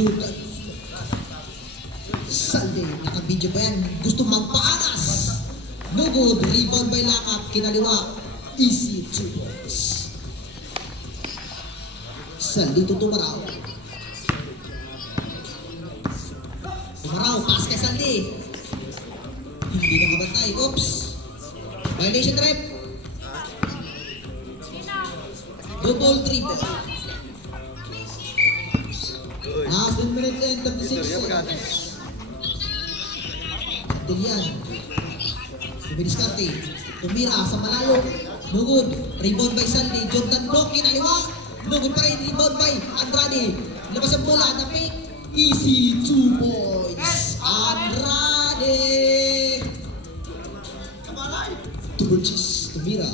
Jordan. Salde, naka-video pa yan. Gusto magpaangas. No good. Rebound by Lakap. Kinaliwa. Easy 2 points. Salde to Tumaraw. Tumaraw, pass kay Salde. Hindi nakabantay. Oops. Violation rep. Double triple. Last 1 minute and 36 seconds. Dilian. Dumidiskarte. Tumira sa malayo. No good. Rebound by Salde. Jordan block. Kinaliwa. No good pa rin. Rebound by Andrade. Labas ang bola. Napik. Easy 2 points. Andrade. Tuburgis. Tumira.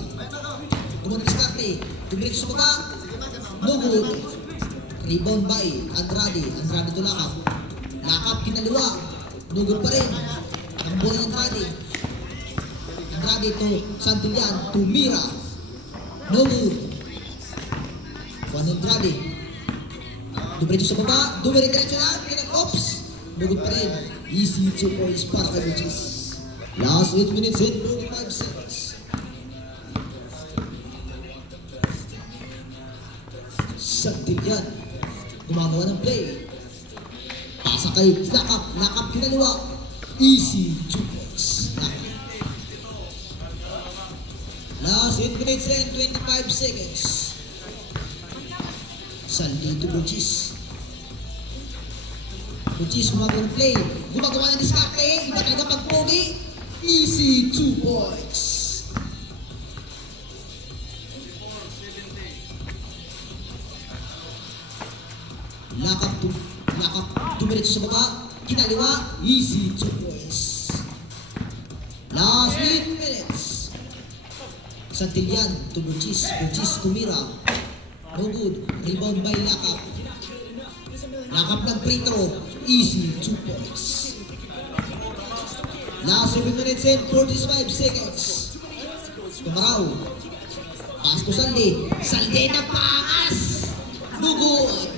Dumidiskarte. Dumidiskarte sa baba. No good. Rebound by Andrade. Andrade to Lakap. Lakap kinaliwa. No good pa rin. Ang bola ng Andrade. Andrade to Santillan. Tumira. No good. Juan Andrade. Dumiretso sa baba. Dumiretso lang. Oops. No good pa rin. Easy 2 points para kay Burgess. Last 8 minutes and 45 seconds. Santillan. Gumagawa ng play. Pasa kay Lakap. Lakap kinaliwa. Easy 2 points. Last 8 minutes and 25 seconds. Saldi to Burgess. Burgess gumagawa ng play. Gumagawa ng diskarte. Iba talaga pagpogi. Easy 2 points. Lakap tumiretso sa baba. Kinaliwa. Easy 2 points. Last 8 minutes. Santillan to Burgess. Burgess tumira. No good. Rebound by Lakap. Lakap ng free throw. Easy 2 points. Last 7 minutes and 45 seconds. Tumaraw. Pass to Salde. Salde na paas. No good.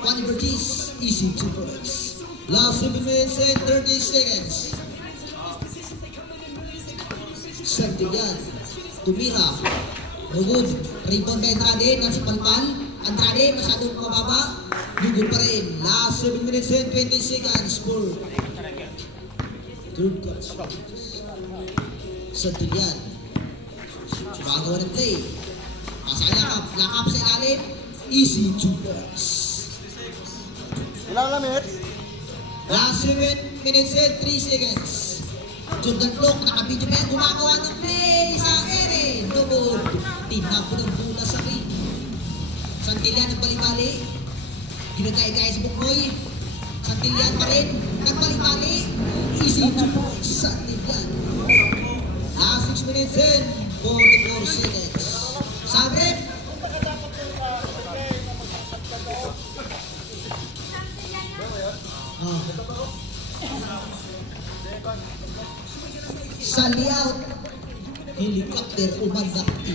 Juan Burgess. Easy 2 points. Last 7 minutes and 30 seconds. Santillan. Tumira. No good. Rebound by Andrade. Nasa palpal. Andrade masyadong mababa. No good pa rin. Last 7 minutes and 20 seconds for third quarter. Santillan. Gumagawa ng play. Pasa kay Lakap. Lakap sa ilalim. Easy 2 points. Ilang lamit? Last 7 minutes and 3 seconds. Jordan Block, nakabidyo pa yan. Gumagawa ng play sa ere. No good. Tinapo ng bola sa ring. Santillan nagbali-bali. Ginagay-gay sa Buknoy. Santillan pa rin. Nagbali-bali. Easy 2 points. Santillan. Last 6 minutes and 44 seconds. Sabi. Sali out. Helicopter umandak in.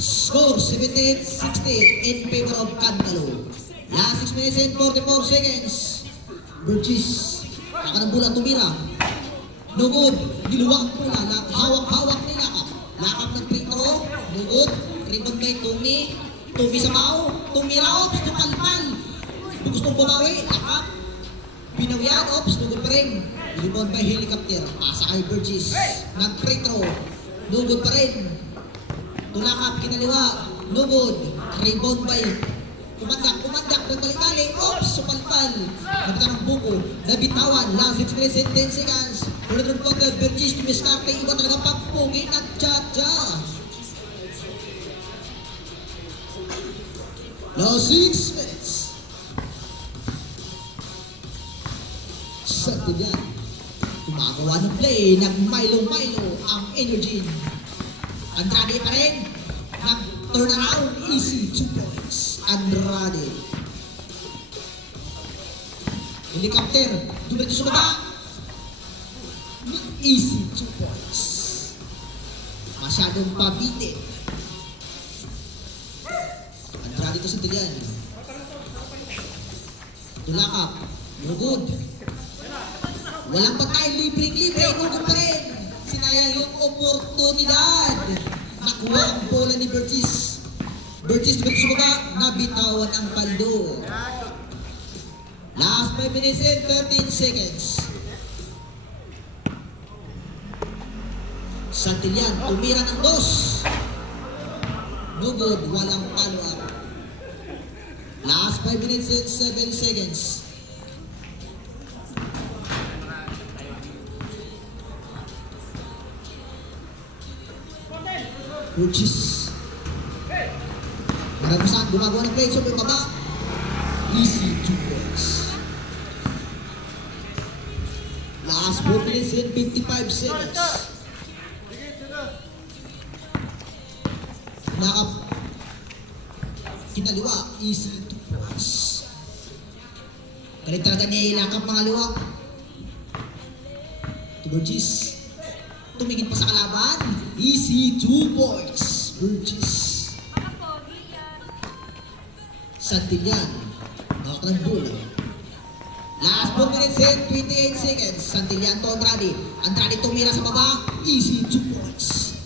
Score 78-60 in favor of Cantalo. Last 6 minutes and 44 seconds. Burgess. Naka ng bola tumira. No good. Diluwag bola. Hawak-hawak ni Lakap. Lakap ng free throw. No good. Rebound by Tumi. Tumi sa bao. Tumira. Ops. Tupalpal. Gustong bumawi. Lakap. Pinawian. Ops. No good pa rin. Rebound by Helicopter. Pasa kay Burgess. Nag-free throw. No good pa rin. Tulakap, kinaliwa. No good. Rebound by Kumandak. Nagbalik-balik. Oops! Supalpal. Nabitan ng buko. Nabitawan. Last 6 minutes and 10 seconds. For the third quarter, Burgess tumiskarte. Iba talaga pagpugi. Nag-cha-cha. Last 6 minutes. Santillan. Gumagawa ng play. Nag-milo-milo ang energy. Andrade pa rin. Nag-turn around. Easy 2 points. Andrade. Helicopter. Dumiretso sa baba. Easy 2 points. Masyadong pabitin. Andrade to Santillan. Tulakap. No good. Walang patay, libreng-libre. No good pa rin. Sinayang yung oportunidad. Nakuha ang bola ni Burgess. Burgess dito sa baba. Nabitawan ang paldo. Last 5 minutes and 13 seconds. Santillan, tumira ng 2. No good, walang follow-up. Last 5 minutes and 7 seconds. Burgess. Maragusan, gumagawa ng play. So, may baba. Easy 2 points. Last 4 minutes and 55 seconds. Nakap. Kinaliwa. Easy 2 points. Galing talaga niya ilakap mga liwa. To Burgess. Tumingin pa sa kalaban. Easy 2 points. Burgess. Santillan. Nakakang bola. Last 4 minutes and 28 seconds. Santillan to Andrade. Andrade tumira sa baba. Easy 2 points.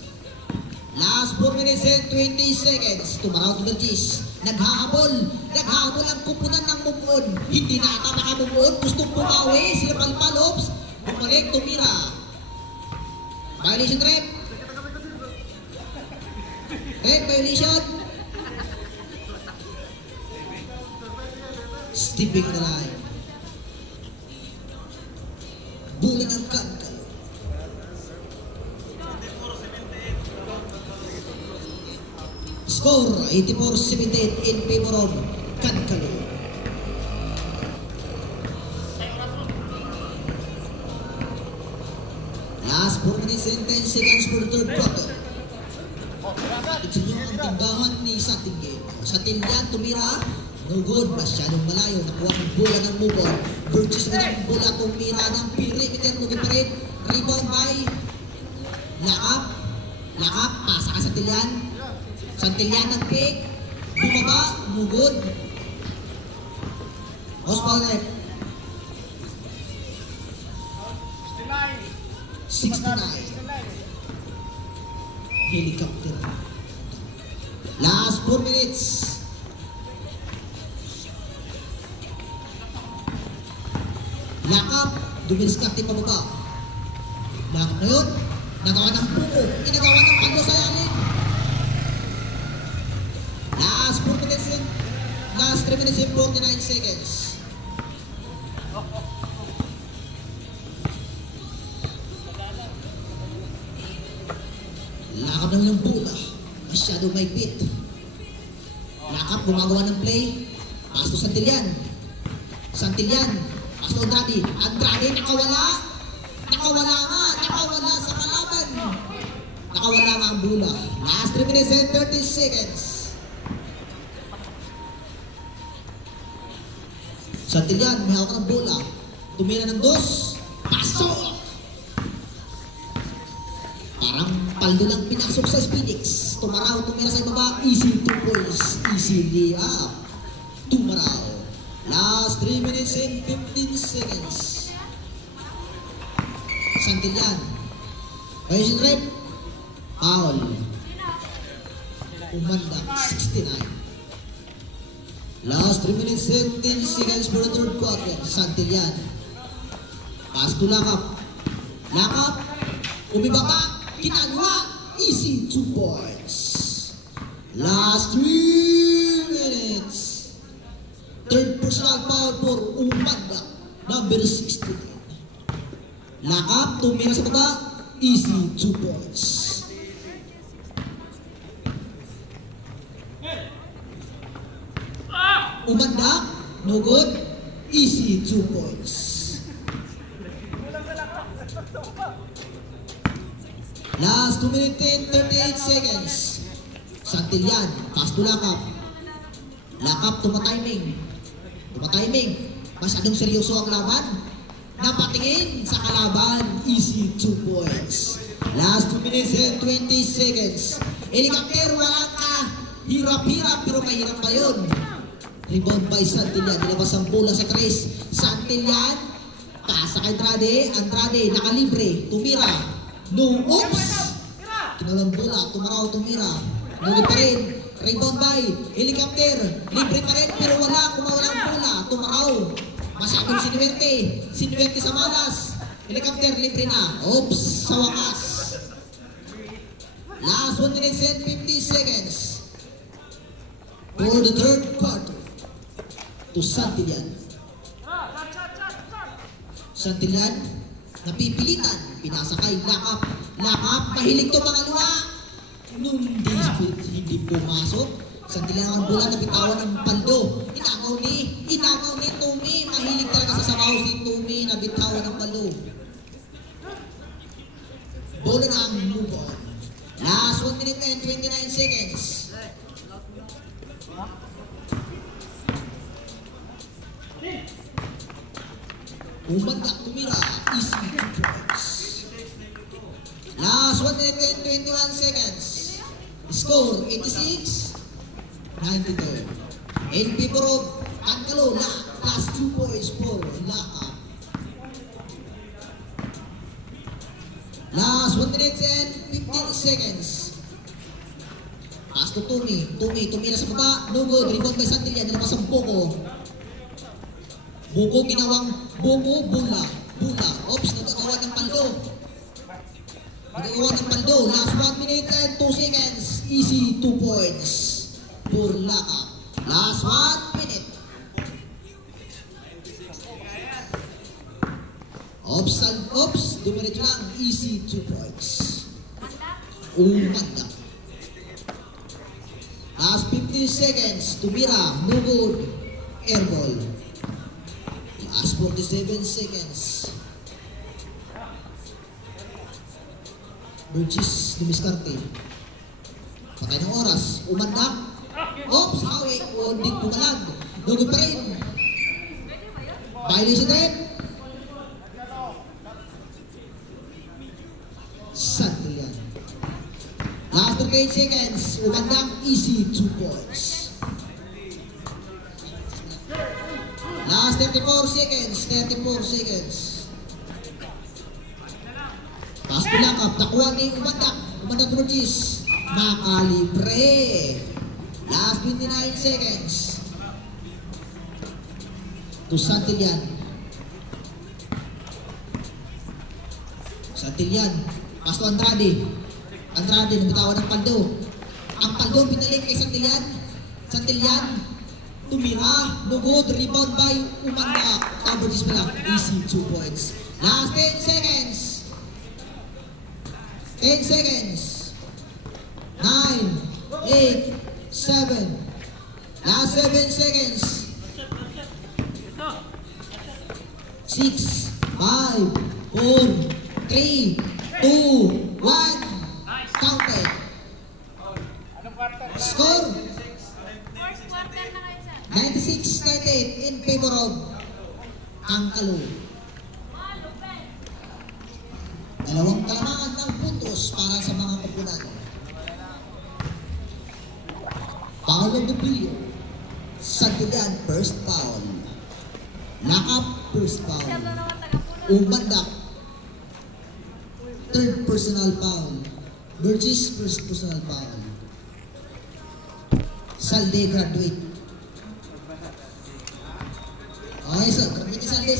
Last 4 minutes and 20 seconds. Tumaraw to Burgess. Naghahabol. Naghahabol ang kupunan ng move-on. Hindi na ata makamove-on. Gustong bumawi. Sila Palpalops. Bumalik, tumira. Violation rep. Rep violation. Stepping the line. Bola ng Kankalo. Score 84-78 in favor of Kankalo. Last 4 minutes and 10 seconds for the third quarter. Ito nyo ang timbangan ni Santillan. Santillan tumira. No good. Masyadong malayo. Nakuha ang bola ng move-on. Burgess with ang bola. Tumira ng perimeter. No good pa rin. Rebound by Lakap. Lakap. Pasa ka Santillan. Santillan ng pick. Bumaba. No good. Oswald left. 69. Helicopter. Last 4 minutes. Lakap. Dumiskarte pababa. Lakap na yun. Nagawa ng buko. Inagawa ng pando sa yanin. Last 4 minutes and last 3 minutes and 49 seconds. Lakap naman ng bola. Masyadong may beat. Lakap, gumagawa ng play. Pass to Santillan. Santillan. Pass to Andrade. Andrade, nakawala. Nakawala nga. Nakawala sa kalaban. Nakawala nga ang bola. Last 3 minutes and 30 seconds. Santillan, may hawak ng bola. Tumira ng 2. Pasok! Parang paldo lang pinasok sa Phoenix. Tumaraw, tumira sa ibaba. Easy 2 points. Easily up. Tumaraw. Last 3 minutes and 15 seconds. Santillan. Violation rep. Foul. Umandak. 69. Last 3 minutes and 10 seconds for the third quarter. Santillan. Pass to Lakap. Lakap. Umibaba. Kinaliwa. Easy 2 points. Last 3 minutes. Third personal foul for Umandak. Number 16. Lakap. Tumira sa baba. Easy 2 points. Umandak. No good. Easy 2 points. Last 2 minutes and 38 seconds. Santillan, pass to Lakap. Lakap, tumatiming. Tumatiming. Masyadong seryoso ang laban. Napatingin sa kalaban. Easy 2 points. Last 2 minutes and 20 seconds. Helicopter, wala ka. Hirap-hirap, pero mahirap pa yun. Rebound by Santillan. Nilabas ang bola sa tres. Santillan. Pasa kay Andrade. Andrade nakalibre. Tumira. No. Oops! Kinalang bola. Tumaraw. Tumira. Ngunit pa rin. Rebound by Helicopter. Libre pa rin pero wala. Kumawala ang bola. Tumaraw. Masyadong sinuwerte. Sinuwerte sa malas. Helicopter libre na. Oops! Sa wakas. Last 1 minute and 50 seconds. For the third quarter. To Santillan. Santillan, napipilitan, pinasakay, lakap, mahilig to mga luha. Nung hindi pumasok, Santillan ang bola, napitawan ng paldo. Inagaw ni Tumi, mahilig talaga sa sabaw si Tumi, nabitawan ng paldo. Bola na ang move on. Last 1 minute and 29 seconds. Umandak, tumira, easy 2 points. Last 1 minute and 21 seconds. Score 86-92. In favor of Kankalo, last 2 points for Laka. Last 1 minute and 15 seconds. Pass to Tumi, tumira sa baba, no good, rebound by Santillan, nilabas ang Buko. Buko ginawang bula. Oops, nagagawa ng paldo. Last 1 minute and 2 seconds. Easy 2 points. For Laka. Last 1 minute. Oops. Dumiretso lang. Easy 2 points. Umanda. Last 15 seconds. Tumira. No good. Air ball. Last 47 seconds. Burgess dumiskarte. Patay ng oras. Umandak. Oops! Hawi. Hindi pumalag. Dugo pa rin. Violation time. Santillan. Last 38 seconds. Umandak. Easy 2 points. Last 34 seconds. Pass to Lakap. Nakuha ni Umandak Burgess. Nakalibre. Last 29 seconds. To Santillan. Pass to Andrade. Nabitawan ng paldo. Ang paldo pinalik kay Santillan. Tumira, no good, rebound by Umandak. Burgess pala, easy 2 points. Last 10 seconds. 10 seconds. 9, 8, 7. Last 7 seconds. 6, 5, 4, 3, 2, 1. Counted. Score. 96-98 in favor of Kankalo. Dalawang kalamangan ng puntos para sa mga kapunan. Foul of the period. Santillan, first foul. Lakap, first foul. Umandak, third personal foul. Burgess, first personal foul. Salde, graduate. Okay, so, Salde,